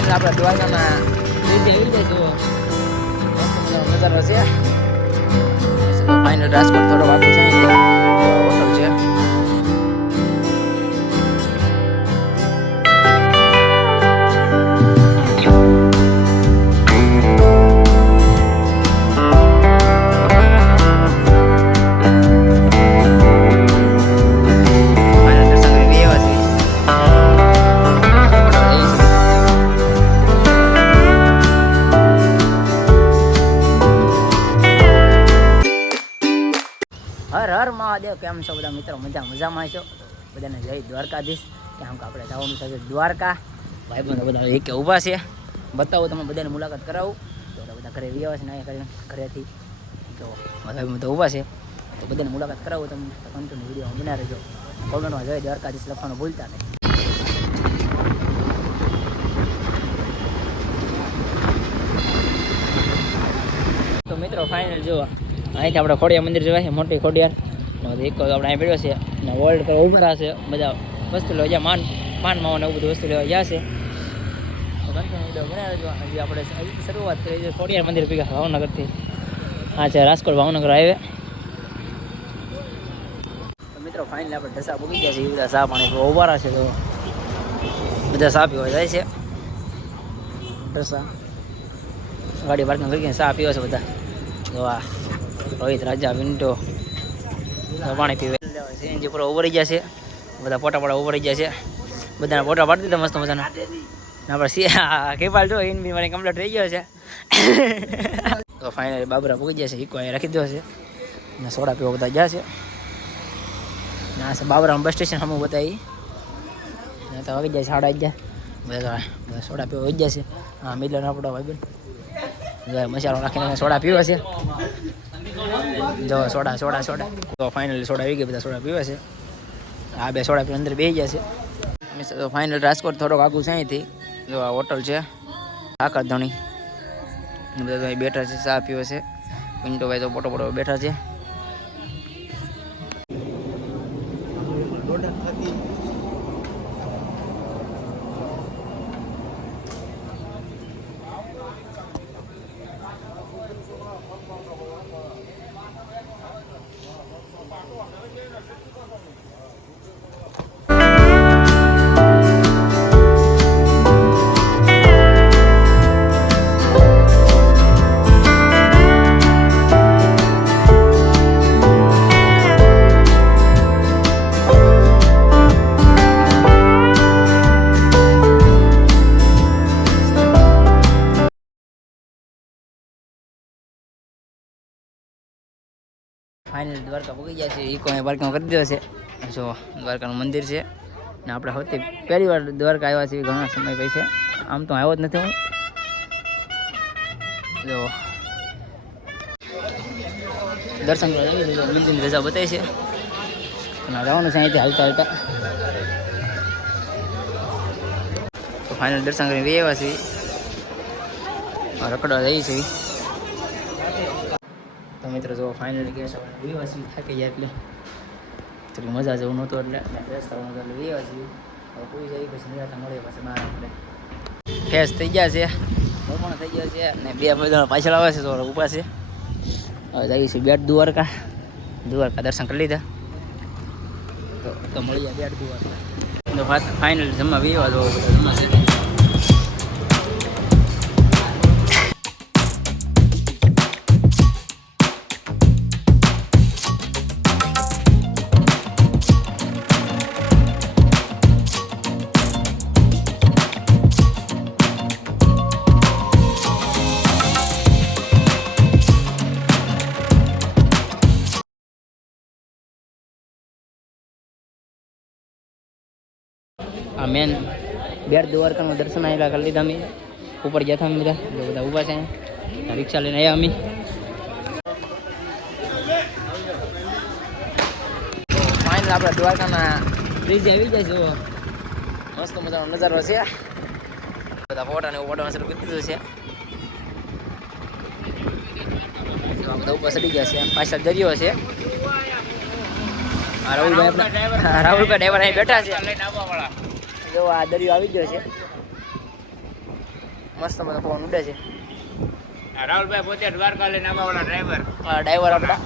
Final આપણે દ્વારકાના લીધે આવી જાય જુઓ નજારો છે ફાઇનલ રાજકોટ થોડો વાગું છે હર મહાદેવ કેમ છો બધા મિત્રો, મજા મજામાં છો? બધાને જય દ્વારકાધીશ. કેમ કે આપણે જવાનું છે દ્વારકા. ભાઈ બંધ બધા એક ઊભા છે. બતાવો તમે બધાની મુલાકાત કરાવું. તો બધા ઘરે વ્યાવા છે ને કરીને ઘરેથી. તો ભાઈ બધા ઊભા છે. તો બધાની મુલાકાત કરાવું તમે તો કન્ટિન્યુ વીડિયો બના રહેજો કોમેન્ટમાં જય દ્વારકાધીશ લખવાનું ભૂલતા નહીં. મિત્રો ફાઇનલ જુઓ અહીંથી આપણે ખોડિયાર મંદિર જવાય છે, મોટી ખોડિયાર. એક આપણે અહીં પડ્યો છે અને વર્લ્ડ પર ઉભરા છે, બધા વસ્તુ લેવા જ્યાં માન માન માવાને એવું બધું વસ્તુ લેવા ગયા છે. આપણે શરૂઆત કરી છે. ખોડિયાર મંદિર ભેગા ભાવનગરથી. હા, છે, રાજકોટ ભાવનગર હાઈવે મિત્રો ફાઇનલી આપણે ઢસા પૂકી ગયા છે એ બધા ચા પાણી પર ઊભા છે તો બધા ચા પીવા જાય છે. ઢસા. ગાડી પાર્કિંગ કરી ચા પીવા છે બધા. રોહિત રાજા વિન્ટો. પાણી પીવે. સીએનજી પૂરા ઉભરી ગયા છે. બધા ફોટા પોટા ઉભરી ગયા છે. બધાના ફોટા પાડી દીધા મસ્ત મજાના. આપણે સી કેપાલ જો ઇન બી મારી કમ્પ્લીટ થઈ ગયો છે. તો ફાઇનલી બાબરા પૂકી ગયા છે. ઇકો રાખી દીધો છે. ને સોડા પીવા બધા ગયા છે. ને છે બાબરા બસ સ્ટેશન સામે બતાવી. ને તો વાગી જાય છે સાડા અગિયાર. બધા બધા સોડા પીવા વહી ગયા છે. હા, મિલન આપણો ભાઈ બેન મસાલો નાખીને સોડા પીવા છે. જો, સોડા સોડા સોડા. તો ફાઇનલી સોડા આવી ગયા, બધા સોડા પીવે છે. આ બે સોડા અંદર બેસી ગયા છે. અમે તો ફાઇનલ રાજકોટ થોડોક આગું છે અહીંથી. જો, આ હોટલ છે. આખા ધણી. બધા બેઠા છે, ચા પીવે છે. પિન્ટોભાઈ તો પોટો પોટો બેઠા છે. ફાઇનલ દ્વારકા પગી ગયા છે. ઈકો અહીંયા પાર્કિંગ કરી દીધો છે. જો, દ્વારકાનું મંદિર છે. ને આપણે સૌથી પહેલી વાર દ્વારકા આવ્યા છીએ ઘણા સમય પછી. આમ તો આવ્યો જ નથી હું. જો. દર્શન કરવા જઈએ રજા બતાવી છે. અને જવાનું છે અહીંથી હાલતા હાલતા. ફાઇનલ દર્શન કરીને આવ્યા છીએ. રખડવા જઈએ છીએ. મિત્રો જો ફાઇનલી ગેસ વિવાસી થાકી જાય એટલે થોડી મજા જેવું નહોતું, એટલે ફ્રેશ થવાનું એટલે વિવાસી હવે કોઈ જાય, પછી નિરાતા મળે પછી બહાર આપણે ફ્રેશ થઈ ગયા છે. હું પણ થઈ ગયો છે અને બે બધા પાછળ આવે છે તો ઊભા છે. હવે જઈએ છીએ બેટ દ્વારકા. દ્વારકા દર્શન કરી લીધા. તો મળી જાય બેટ દ્વારકા. ફાઇનલ જમવા વિવા જો બધા જમવા આ મેન બેર દ્વારકાનું દર્શન આવેલા કરી લીધા અમે. ઉપર ગયા હતા અમે બધા. જો બધા ઊભા છે રિક્ષા લઈને આવ્યા અમે. ફાઇનલ આપણે દ્વારકાના બ્રિજ આવી છે, જુઓ. મસ્ત મજાનો નજારો છે. બધા ફોટા ને ફોટા શરૂ કરી દીધું છે. બધા ઉપર ચડી ગયા છે. પાછળ દરિયો છે. રાહુલભાઈ રાહુલભાઈ ડ્રાઈવર અહીં બેઠા છે. જો આ દરિયો આવી ગયો છે. મસ્ત મસ્ત પવન ઉડે છે. રાહુલભાઈ પોતે દ્વારકા લઈને આવાવાળા ડ્રાઈવર ડ્રાઈવર આપણા.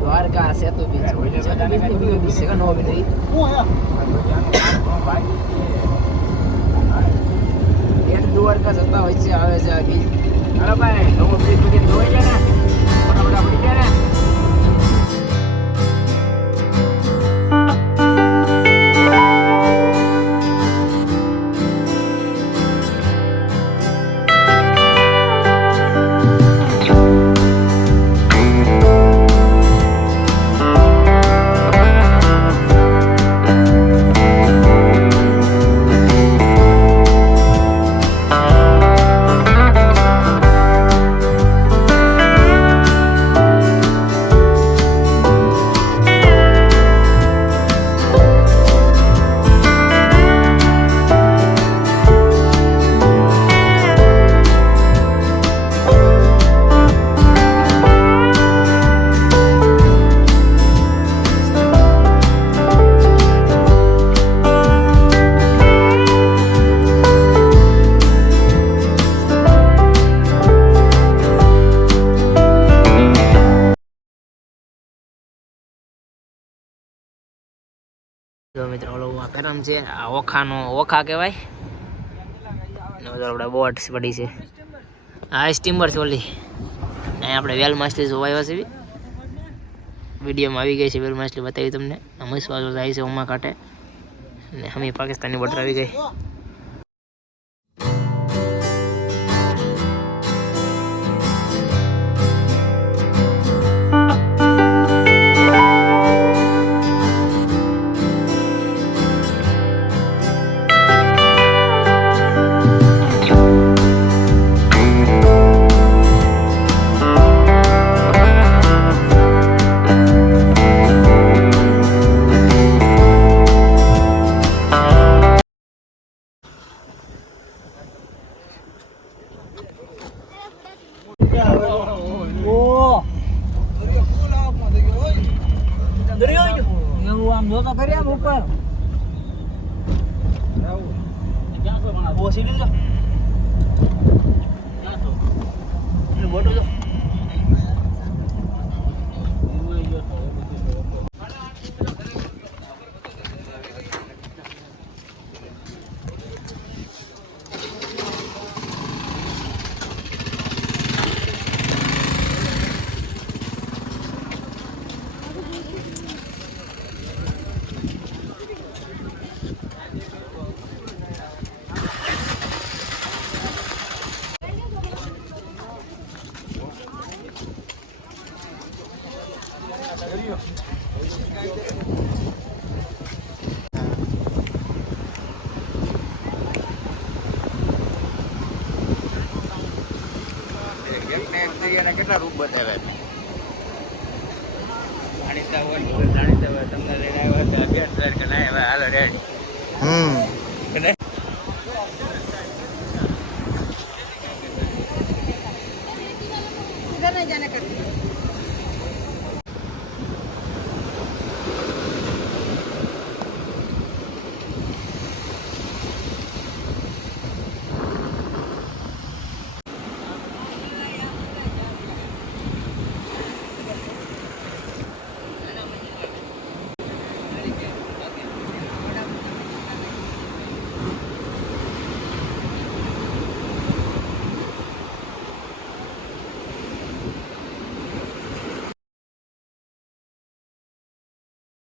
દ્વારકા સેતુ બીચ સેતુ બીચની બીજો બીચ છે કે નવો બીચ એક દ્વારકા જતા હોય છે આવે છે આ બીચ ભાઈ નવો બ્રિજ બધી જોઈ છે ને. ફટાફટ આપણી ગયા ને. પેરમ છે. આ ઓખાનો ઓખા કહેવાય. આપણે બોટ પડી છે. આ સ્ટીમર છે ઓલી. અહીંયા આપણે વેલ માછલી જોવા આવ્યા છે વિડીયોમાં આવી ગઈ છે વેલ માછલી બતાવી તમને. આ મસવાજો જાય છે ઉમા કાંઠે. ને અમે પાકિસ્તાની બોટર આવી ગઈ. ઓછી લીધો મોટું જો એકને એક દરિયાના કેટલા રૂપ બતાવ્યા જાણીતા હોય જાણીતા હોય. તમને લઈને આવ્યા હતા અગિયાર તારીખ ના આવ્યા હાલો રેડ હમ.